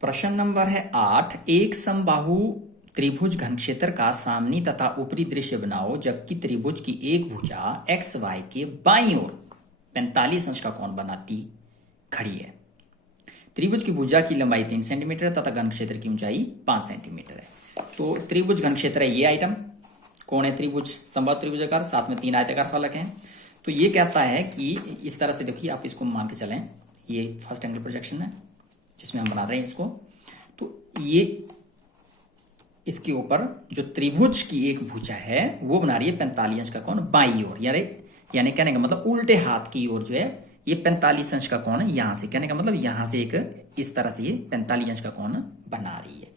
प्रश्न नंबर है 8। एक समबाहु त्रिभुज घनक्षेत्र का सामने तथा ऊपरी दृश्य बनाओ जबकि त्रिभुज की एक भुजा एक्स वाई के बाईं ओर 45 अंश का कोण बनाती खड़ी है। त्रिभुज की भुजा की लंबाई 3 सेंटीमीटर तथा घनक्षेत्र की ऊंचाई 5 सेंटीमीटर है। तो त्रिभुज घनक्षेत्र है ये आइटम, कौन है त्रिभुज, समबाहु त्रिभुजाकार, साथ में 3 आयताकार फलक हैं। तो ये कहता है कि इस तरह से देखिए, आप इसको मान के चलें, ये फर्स्ट एंगल प्रोजेक्शन है जिसमें हम बना रहे हैं इसको। तो ये इसके ऊपर जो त्रिभुज की एक भुजा है वो बना रही है 45 अंश का कोण बाईं ओर, यानी कहने का मतलब उल्टे हाथ की ओर जो है ये 45 अंश का कोण यहां से, कहने का मतलब यहां से एक इस तरह से ये 45 अंश का कोण बना रही है।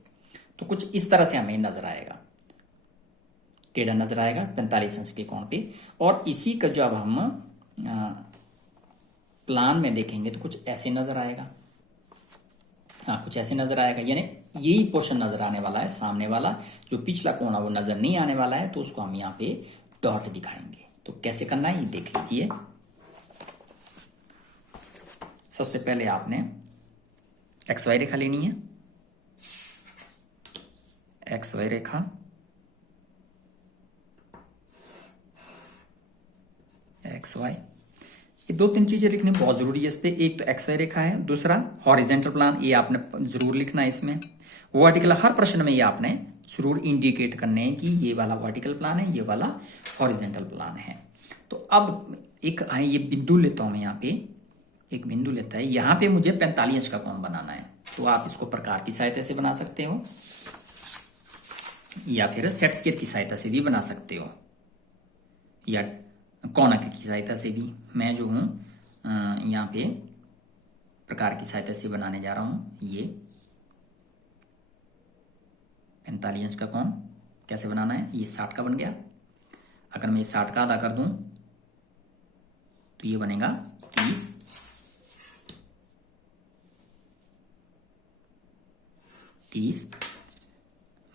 तो कुछ इस तरह से हमें नजर आएगा, टेढ़ा नजर आएगा 45 अंश के कोण पे। और इसी का जब हम प्लान में देखेंगे तो कुछ ऐसे नजर आएगा, हाँ कुछ ऐसे नजर आएगा, यानी यही पोर्शन नजर आने वाला है। सामने वाला जो पिछला कोण है वो नजर नहीं आने वाला है, तो उसको हम यहाँ पे डॉट दिखाएंगे। तो कैसे करना है ये देख लीजिए। सबसे पहले आपने एक्स वाई रेखा लेनी है, एक्स वाई रेखा, एक्स वाई, ये 2-3 चीजें लिखनी बहुत जरूरी है इस पे। एक तो एक्स वाई रेखा है, दूसरा हॉरिजेंटल प्लान, ये आपने जरूर लिखना है इसमें। वर्टिकल, हर प्रश्न में ये आपने जरूर इंडिकेट करने हैं कि ये वाला वर्टिकल प्लान है, ये वाला हॉरिजेंटल प्लान है। तो अब एक ये बिंदु लेता हूं मैं, यहाँ पे एक बिंदु लेता है, यहाँ पे मुझे 45 अंश का कोण बनाना है। तो आप इसको प्रकार की सहायता से बना सकते हो या फिर सेट स्क्वायर की सहायता से भी बना सकते हो, या कोणक की सहायता से भी। मैं जो हूँ यहाँ पे प्रकार की सहायता से बनाने जा रहा हूँ। ये 45 अंश का कोण कैसे बनाना है, ये 60 का बन गया। अगर मैं 60 का आधा कर दूं तो ये बनेगा 30।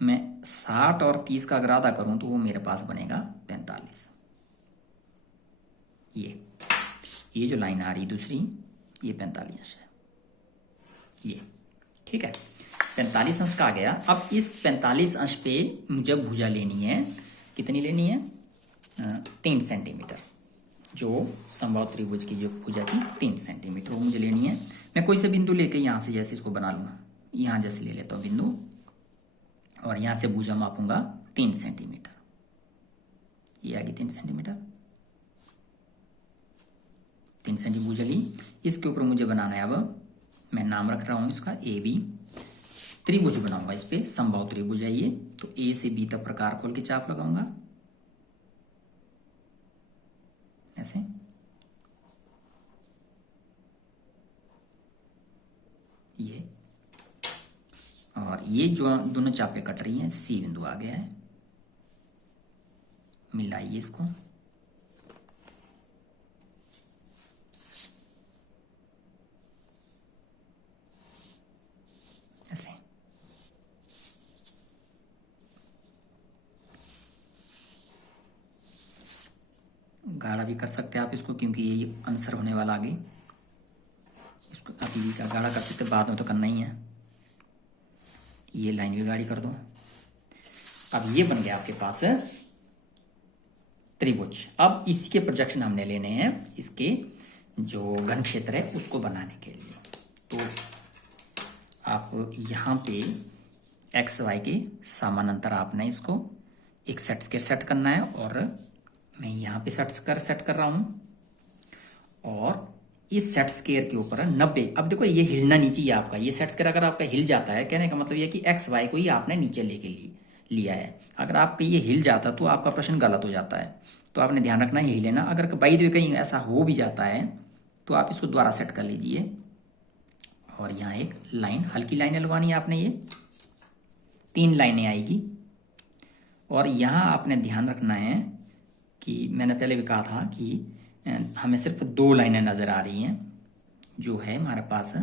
मैं 60 और 30 का अगर आधा करूं तो वो मेरे पास बनेगा 45। ये जो लाइन आ रही दूसरी, ये 45 अंश है, ये ठीक है। 45 अंश का आ गया। अब इस 45 अंश पे मुझे भुजा लेनी है, कितनी लेनी है, 3 सेंटीमीटर। जो समबाहु त्रिभुज की जो भुजा थी 3 सेंटीमीटर, वो मुझे लेनी है। मैं कोई से बिंदु लेके यहाँ से जैसे इसको बना लूँ, यहाँ जैसे ले लेता हूँ बिंदु, और यहाँ से भुजा मापूंगा 3 सेंटीमीटर। ये आ गई 3 सेंटीमीटर, 3 सेंटीमीटर भुजा ली। इसके ऊपर मुझे बनाना है, अब मैं नाम रख रहा हूँ इसका ए बी, त्रिभुज बनाऊंगा इस पे, समबाहु त्रिभुज है ये। तो ए से बी तक प्रकार खोल के चाप लगाऊंगा ऐसे, ये, और ये जो दोनों चापे कट रही हैं, सी बिंदु आ गया है। मिलाइए इसको, ऐसे। गाढ़ा भी कर सकते हैं आप इसको, क्योंकि ये आंसर होने वाला आगे। इसको अभी का गाढ़ा कर सकते, बाद में तो करना ही है। ये लाइन भी गाढ़ी कर दो। अब ये बन गया आपके पास त्रिभुज। अब इसके प्रोजेक्शन हमने लेने हैं, इसके जो घन क्षेत्र है उसको बनाने के लिए। तो आप यहाँ पे एक्स वाई के समानांतर आपने इसको एक सेट स्क्वायर सेट करना है, और मैं यहाँ पे सेट कर रहा हूँ, और इस सेट स्क्वायर के ऊपर 90। अब देखो ये हिलना नहीं चाहिए आपका, ये सेट स्क्वायर अगर आपका हिल जाता है, कहने का मतलब ये कि एक्स वाई को ही आपने नीचे लेके लिया है। अगर आपका ये हिल जाता तो आपका प्रश्न गलत हो जाता है, तो आपने ध्यान रखना है हिलेना। अगर बाई द वे कहीं ऐसा हो भी जाता है तो आप इसको दोबारा सेट कर लीजिए, और यहाँ एक लाइन, हल्की लाइनें लगवानी है आपने, ये 3 लाइनें आएगी। और यहाँ आपने ध्यान रखना है कि मैंने पहले भी कहा था कि हमें सिर्फ 2 लाइनें नज़र आ रही हैं, जो है हमारे पास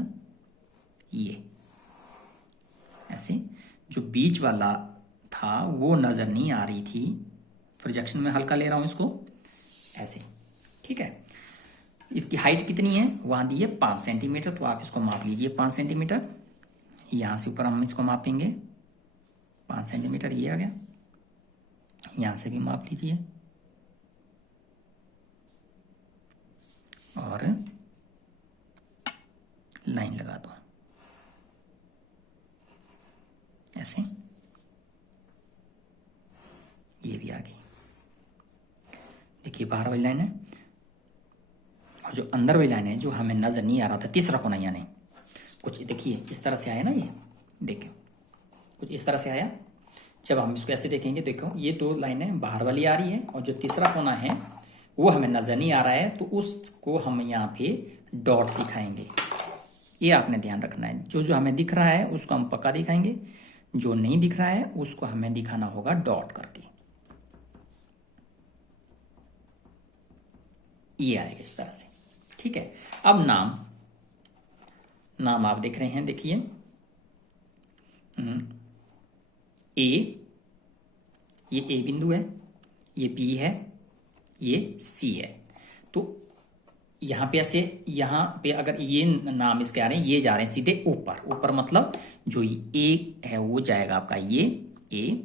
ये ऐसे, जो बीच वाला था वो नज़र नहीं आ रही थी। प्रोजेक्शन में हल्का ले रहा हूँ इसको ऐसे, ठीक है। इसकी हाइट कितनी है, वहाँ दी है 5 सेंटीमीटर, तो आप इसको माप लीजिए 5 सेंटीमीटर। यहाँ से ऊपर हम इसको मापेंगे 5 सेंटीमीटर, ये आ गया। यहाँ से भी माप लीजिए और लाइन लगा दो ऐसे, ये भी आ गई। देखिए बाहर वाली लाइन है और जो अंदर वाली लाइन है जो हमें नज़र नहीं आ रहा था, तीसरा कोना यानी कुछ देखिए इस तरह से आया ना, ये देखिए कुछ इस तरह से आया। जब हम इसको ऐसे देखेंगे, देखो ये 2 लाइनें बाहर वाली आ रही है और जो तीसरा कोना है वो हमें नज़र नहीं आ रहा है, तो उसको हम यहाँ पे डॉट दिखाएंगे। ये आपने ध्यान रखना है, जो जो हमें दिख रहा है उसको हम पक्का दिखाएंगे, जो नहीं दिख रहा है उसको हमें दिखाना होगा डॉट करके। ये आएगा इस तरह से, ठीक है। अब नाम आप देख रहे हैं, देखिए ए, ये ए बिंदु है, ये बी है, ये सी है। तो यहाँ पे ऐसे, यहाँ पे अगर ये नाम इसके आ रहे हैं, ये जा रहे हैं सीधे ऊपर। ऊपर मतलब जो ए है वो जाएगा आपका ये ए।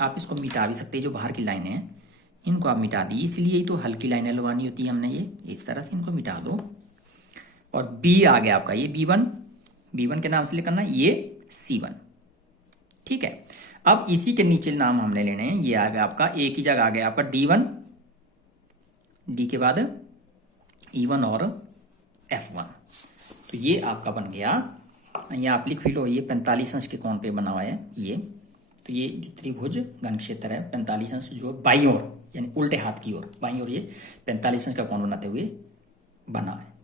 आप इसको मिटा भी सकते हैं, जो बाहर की लाइनें हैं इनको आप मिटा दी, इसलिए ही तो हल्की लाइनें लगवानी होती है हमने, ये इस तरह से इनको मिटा दो। और बी आ गया आपका ये B1 के नाम से लिखना, ये C1, ठीक है। अब इसी के नीचे नाम हमने लेने हैं, ये आ गया आपका ए की जगह आ गया आपका D1, डी के बाद E1 और F1। तो ये आपका बन गया, यहाँ आप लिख लो, ये 45 अंश के कोण पे बना हुआ है ये। तो ये जो त्रिभुज घन क्षेत्र है 45 अंश, जो बाईं ओर यानी उल्टे हाथ की ओर बाईं ओर, ये 45 अंश का कोण बनाते हुए बना है।